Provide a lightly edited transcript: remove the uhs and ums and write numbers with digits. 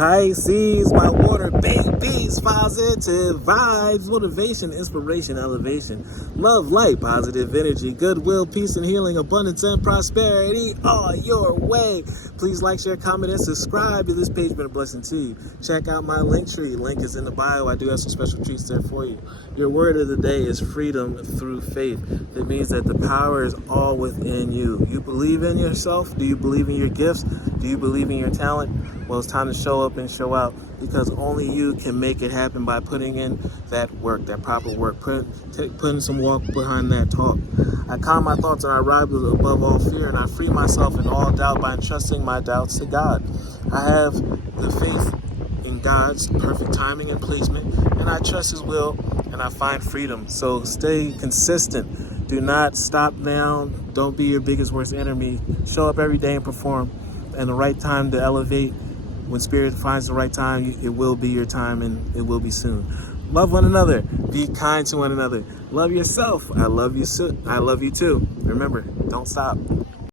Pisces, my water babies, positive vibes, motivation, inspiration, elevation, love, light, positive energy, goodwill, peace and healing, abundance and prosperity all your way. Please like, share, comment, and subscribe if this page been a blessing to you. Check out my LinkTree. Link is in the bio. I do have some special treats there for you. Your word of the day is freedom through faith. It means that the power is all within you. You believe in yourself? Do you believe in your gifts? Do you believe in your talent? Well, it's time to show up and show out, because only you can make it happen by putting in that work, that proper work, putting some walk behind that talk. I calm my thoughts and I rise above all fear, and I free myself in all doubt by entrusting my doubts to God. I have the faith in God's perfect timing and placement, and I trust His will, and I find freedom. So stay consistent. Do not stop now. Don't be your biggest, worst enemy. Show up every day and perform. And the right time to elevate, when Spirit finds the right time, it will be your time, and it will be soon. Love one another. Be kind to one another. Love yourself. I love you too. Remember, don't stop.